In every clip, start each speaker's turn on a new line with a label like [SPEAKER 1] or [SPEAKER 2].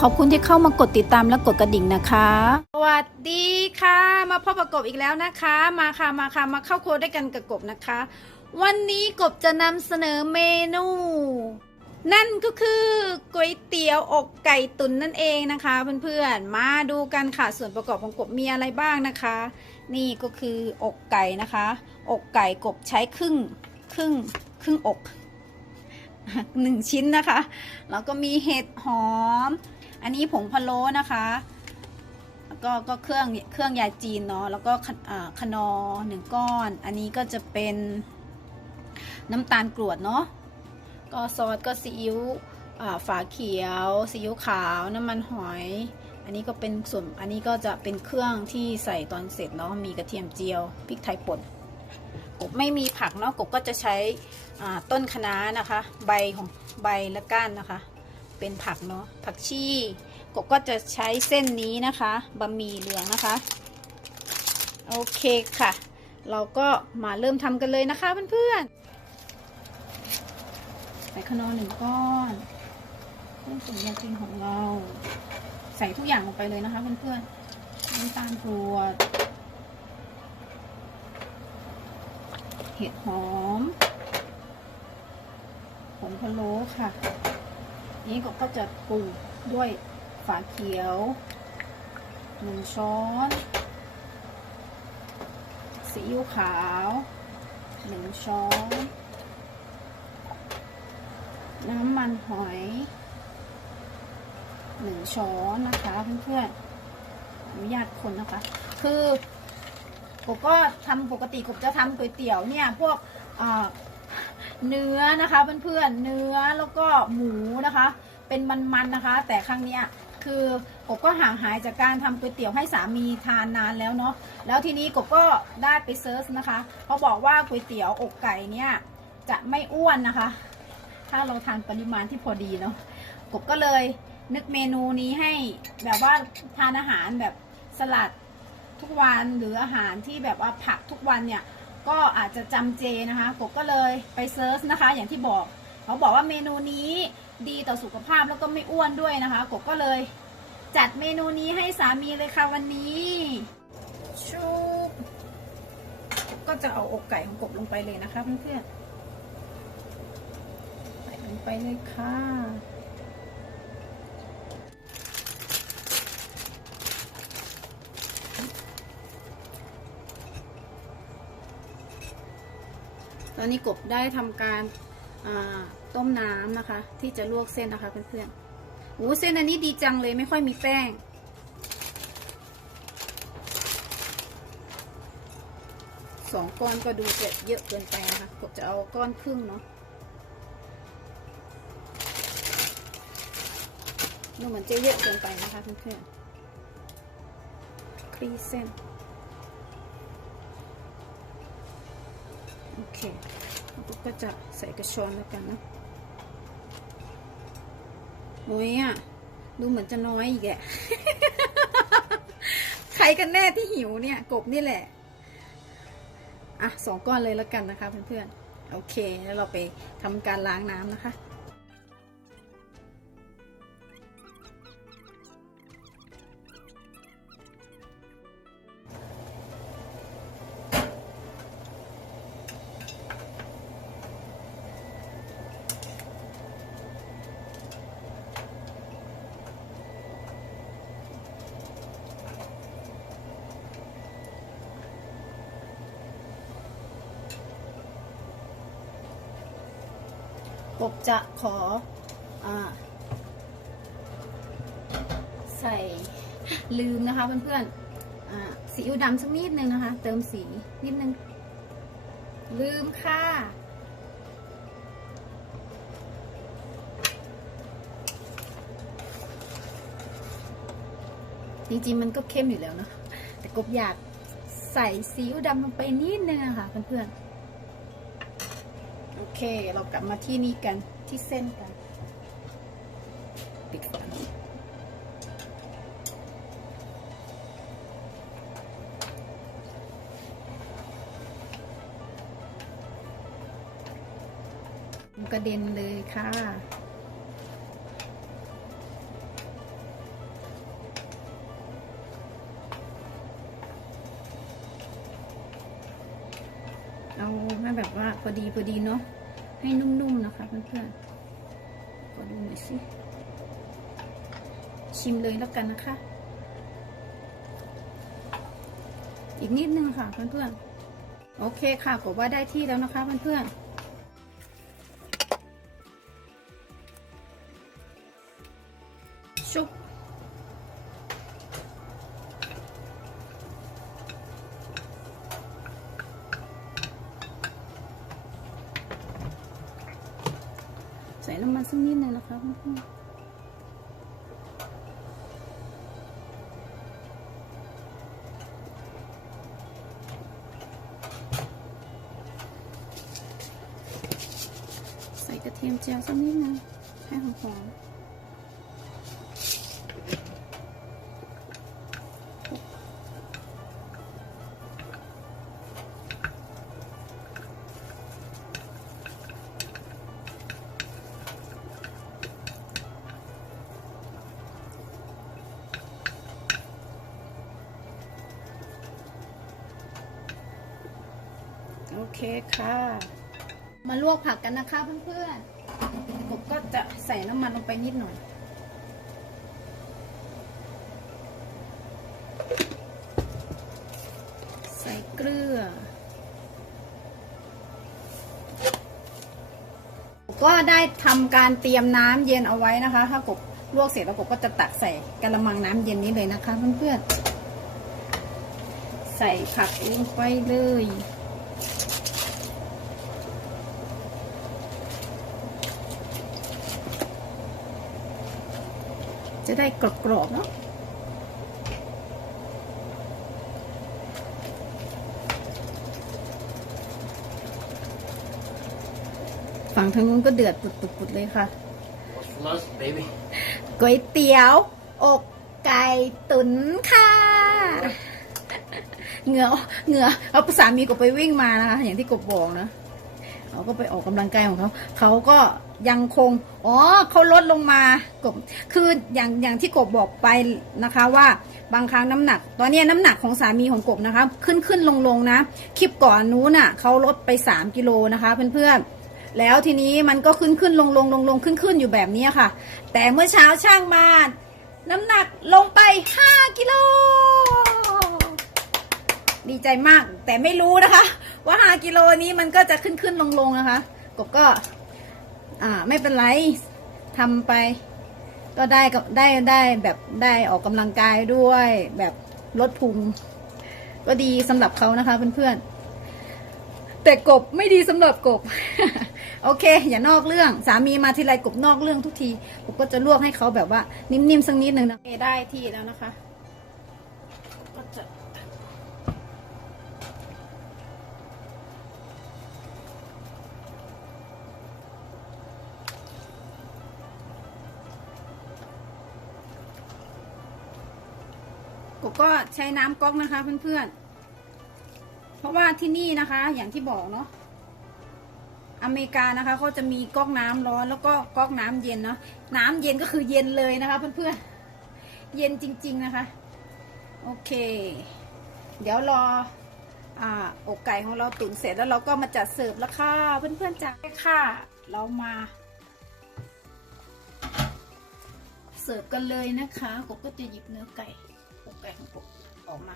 [SPEAKER 1] ขอบคุณที่เข้ามากดติดตามและกดกระดิ่งนะคะ สวัสดีค่ะ มาพบกับกบอีกแล้วนะคะ มาค่ะมาค่ะมาเข้าครัวด้วยกันกับกบนะคะ วันนี้กบจะนำเสนอเมนู นั่นก็คือก๋วยเตี๋ยวอกไก่ตุ๋นนั่นเองนะคะเพื่อนๆมาดูกันค่ะส่วนประกอบของกบมีอะไรบ้างนะคะ นี่ก็คืออกไก่นะคะ อกไก่กบใช้ครึ่งครึ่งครึ่งอกหนึ่งชิ้นนะคะ แล้วก็มีเห็ดหอม อันนี้ผงพะโล้นะคะก็ก็เครื่องเครื่องยาจีนเนาะแล้วก็ขอ่าคนอหนึ่งก้อน อันนี้ก็จะเป็นน้ำตาลกรวดเนาะก็ซอสก็ซีอิ๊วฝาเขียวซีอิ๊วขาวน้ำมันหอย อันนี้ก็เป็นส่วนอันนี้ก็จะเป็นเครื่องที่ใส่ตอนเสร็จเนาะมีกระเทียมเจียวพริกไทยป่นกบไม่มีผักเนาะกบก็จะใช้ต้นคะน้านะคะ ใบของใบและก้านนะคะ เป็นผักเนาะผักชีกบก็จะใช้เส้นนี้นะคะบะหมี่เหลืองนะคะ โอเคค่ะ เราก็มาเริ่มทำกันเลยนะคะเพื่อนๆใส่ขนอหนึ่งก้อนเครื่องตุ๋นยาจีนของเรา ใส่ทุกอย่างลงไปเลยนะคะเพื่อนๆน้ำตาลกรวดเห็ดหอมผงพะโล้ค่ะ นี้ก็ก็จะปรุงด้วยฝาเขียวหนึ่งช้อนซีอิ๊วขาวหนึ่งช้อน น้ำมันหอยหนึ่งช้อนนะคะเพื่อนๆอนุญาตคนนะคะ คือผมก็ทำปกติผมจะทำก๋วยเตี๋ยวเนี่ย พวกอ่า เนื้อนะคะเพื่อนๆเนื้อแล้วก็หมูนะคะ เป็นมันๆนะคะ แต่ครั้งเนี้ยคือกบก็ห่างหายจากการทำก๋วยเตี๋ยวให้สามีทานนานแล้วเนาะแล้วทีนี้กบก็ได้ไปเซิร์ชนะคะเขาบอกว่าก๋วยเตี๋ยวอกไก่เนี่ยจะไม่อ้วนนะคะ ถ้าเราทานปริมาณที่พอดีเนาะกบก็เลยนึกเมนูนี้ให้แบบว่าทานอาหารแบบสลัดทุกวันหรืออาหารที่แบบว่าผักทุกวันเนี่ย ก็อาจจะจำเจนะคะกบก็เลยไปเซิร์ชนะคะ อย่างที่บอกเขาบอกว่าเมนูนี้ดีต่อสุขภาพแล้วก็ไม่อ้วนด้วยนะคะกบก็เลย จัดเมนูนี้ให้สามีเลยค่ะวันนี้ชุบก,ก็จะเอาอกไก่ของกบลงไปเลยนะคะเพื่อนๆใส่ลงไปเลยค่ะ อนนี้กบได้ทำการต้มน้ำนะคะ ที่จะลวกเส้นนะคะเพื่อนๆโอ้เส้นอันนี้ดีจังเลยไม่ค่อยมีแป้ง สองก้อนก็ดูจะเยอะเกินไปนะคะกบจะเอาก้อนครึ่งเนาะดูเหมือนจะเยอะเกินไปนะคะเพื่อนๆคลีเส้น อเคแล้วก็จะใส่กระชอนแล้วกันนะโอ้ยอะ ดูเหมือนจะน้อยอีกแกใครกันแน่ที่หิวเนี่ย กบนี่แหละ อะสองก้อนเลยแล้วกันนะคะเพื่อนๆ โอเค แล้วเราไปทำการล้างน้ำนะคะ บจะขออใส่ลืมนะคะเพื่อนๆสีอิ๊วดำสักนิดนึงนะคะ เติมสีนิดนึง ลืมค่ะจริงๆมันก็เข้มอยู่แล้วเนอะแต่กบอยากใส่ซีอิ๊วดำลงไปนิดนึงอะค่ะเพื่อนๆ เค เรากลับมาที่นี่กันที่เส้นกันกระเด็นเลยค่ะเอามาแบบว่าพอดีพอดีเนาะ ให้นุ่มๆนะคะเพื่อนๆขอดูหน่อยสิ ชิมเลยแล้วกันนะคะ อีกนิดนึงค่ะเพื่อนๆ โอเคค่ะกบว่าได้ที่แล้วนะคะเพื่อนๆชุบ น้ำมันสักนิดหนึงนะคะเพื่อนใส่กระเทียมเจียวสักนิดนึงให้หอมๆ เคค่ะ มาลวกผักกันนะคะเพื่อนๆกบก็จะใส่น้ำมันลงไปนิดหน่อยใส่เกลือ ก็ได้ทำการเตรียมน้ำเย็นเอาไว้นะคะ ถ้ากบลวกเสร็จแล้วกบก็จะตักใส่กระมังน้ำเย็นนี้เลยนะคะเพื่อนๆใส่ผักลงไปเลย จะได้กรอบๆเนาะฝั่งทางนู้นก็เดือดปุดๆๆเลยค่ะ
[SPEAKER 2] What's for lunch, baby?
[SPEAKER 1] ก๋วยเตี๋ยว อกไก่ตุ๋นค่ะ เหงื่อเหงื่อเอาสามีก็ไปวิ่งมานะคะ อย่างที่กบบอกนะ เขาก็ไปออกกำลังกายของเขา เขาก็ยังคง อ๋อเขาลดลงมากบคืออย่างอย่างที่กบบอกไปนะคะว่าบางครั้งน้ำหนัก ตอนนี้น้ำหนักของสามีของกบนะคะ ขึ้นขึ้นลงลงนะ คลิปก่อนนู้นน่ะเขาลดไปสามกิโลนะคะเพื่อนๆ แล้วทีนี้มันก็ขึ้นขึ้นลงลงลงลงขึ้นขึ้นอยู่แบบนี้ค่ะ แต่เมื่อเช้าช่างมา น้ำหนักลงไป 5 กิโล ใจมาก แต่ไม่รู้นะคะ ว่า5กิโลนี้มันก็จะขึ้นขึ้นลงลงนะคะ กบก็ อ่า ไม่เป็นไรทำไป ก็ได้ก็ได้ได้แบบได้ออกกำลังกายด้วย แบบลดพุงก็ดีสำหรับเขานะคะเพื่อนๆแต่กบไม่ดีสำหรับกบ โอเค อย่านอกเรื่องสามีมาทีไรกบนอกเรื่องทุกทีกบก็จะลวกให้เขาแบบว่า นิ่มๆสักนิดนึงนะได้ที่แล้วนะคะ ก็จะ ก็ใช้น้ำก๊อกนะคะเพื่อนๆ เพราะว่าที่นี่นะคะ อย่างที่บอกเนาะอเมริกานะคะเขาจะมีก๊อกน้ำร้อนแล้วก็ก๊อกน้ำเย็นเนาะน้ำเย็นก็คือเย็นเลยนะคะเพื่อนๆเย็นจริง ๆนะคะ โอเค เดี๋ยวรออ่าอกไก่ของเราตุ๋นเสร็จแล้วเราก็มาจัดเสิร์ฟแล้วค่ะเพื่อนๆจ้าค่ะ เรามา เสิร์ฟกันเลยนะคะกบก็จะหยิบเนื้อไก่ อกไก่ของกบออกม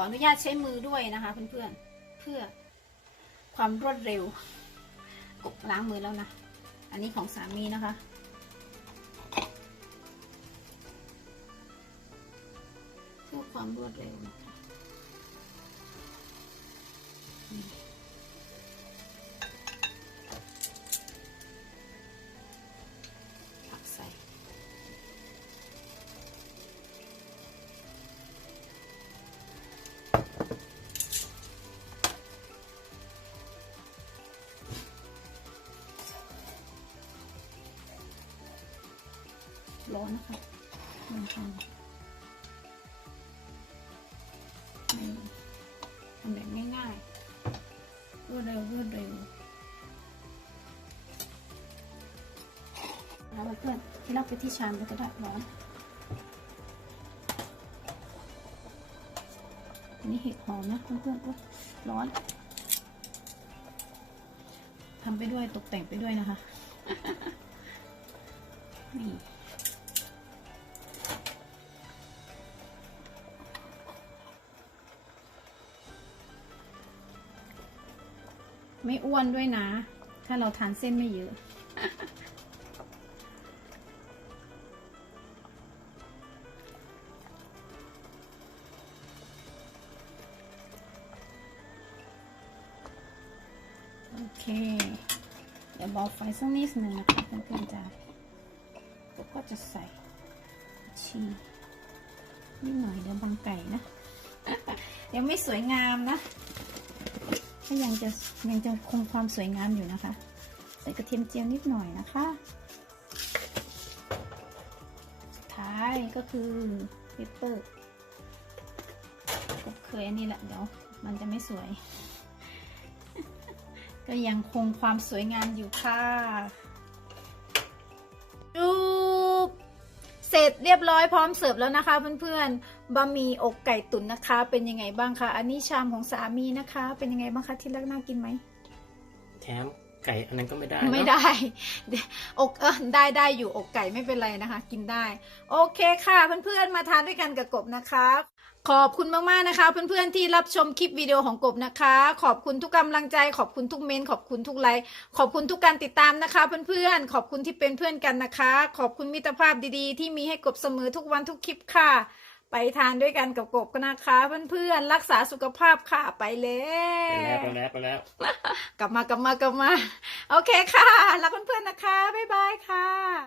[SPEAKER 1] ออนุญาตใช้มือด้วยนะคะเพื่อนๆเพื่อความรวดเร็วกบล้างมือแล้วนะ อันนี้ของสามีนะคะ เพื่อความรวดเร็วนะคะ ร้อนนะคะลองทำทำแบบง่ายๆรวดเร็วรวดเร็วแล้วเพื่อนที่เราไปที่ชามเลยก็ได้ร้อนอันนี้เห็ดหอมนะเพื่อนๆโอ๊ยร้อนทำไปด้วยตกแต่งไปด้วยนะคะ นี่ ไม่อ้วนด้วยนะ ถ้าเราทานเส้นไม่เยอะ โอเค เดี๋ยวเบาไฟสักนิดหนึ่งนะคะเพื่อนๆจ้าแล้วก็จะใส่ชีนิดหน่อยเดี๋ยวบางไก่นะยังไม่สวยงามนะ ก็ยังจะยังจะคงความสวยงามอยู่นะคะ ใส่กระเทียมเจียวนิดหน่อยนะคะสุดท้ายก็คือเปปเปอร์ก็เคยอันนี้แหละเดี๋ยวมันจะไม่สวย ก็ยังคงความสวยงามอยู่ค่ะ ร็จเรียบร้อยพร้อมเสิร์ฟแล้วนะคะเพื่อนๆบะหมี่อกไก่ตุ๋นนะคะ เป็นยังไงบ้างคะอันนี้ชามของสามีนะคะ เป็นยังไงบ้างคะที่รักน่ากินไหม
[SPEAKER 2] แถมไก่อันนั้นก็ไม่ได้เนอะ
[SPEAKER 1] ไม่ได้เดี๋ยวอกเออได้ได้อยู่อกไก่ไม่เป็นไรนะคะ กินได้ โอเคค่ะเพื่อนๆมาทานด้วยกันกับกบนะคะ ขอบคุณมากๆนะคะ เพื่อนๆที่รับชมคลิปวิดีโอของกบนะคะ ขอบคุณทุกกำลังใจ ขอบคุณทุกเมนต์ขอบคุณทุกไลค์ขอบคุณทุกการติดตามนะคะ เพื่อนๆ ขอบคุณที่เป็นเพื่อนกันนะคะ ขอบคุณมิตรภาพดีๆ ที่มีให้กบเสมอทุกวันทุกคลิปค่ะ ไปทานด้วยกันกับกบกันนะคะ เพื่อนๆรักษาสุขภาพค่ะไปแล้
[SPEAKER 2] ไปแล้ว
[SPEAKER 1] ว
[SPEAKER 2] ไปแล้วไปแล้ว
[SPEAKER 1] กลับมากลับมากลับมา โอเคค่ะรักเพื่อนๆนะคะบ๊ายบายค่ะ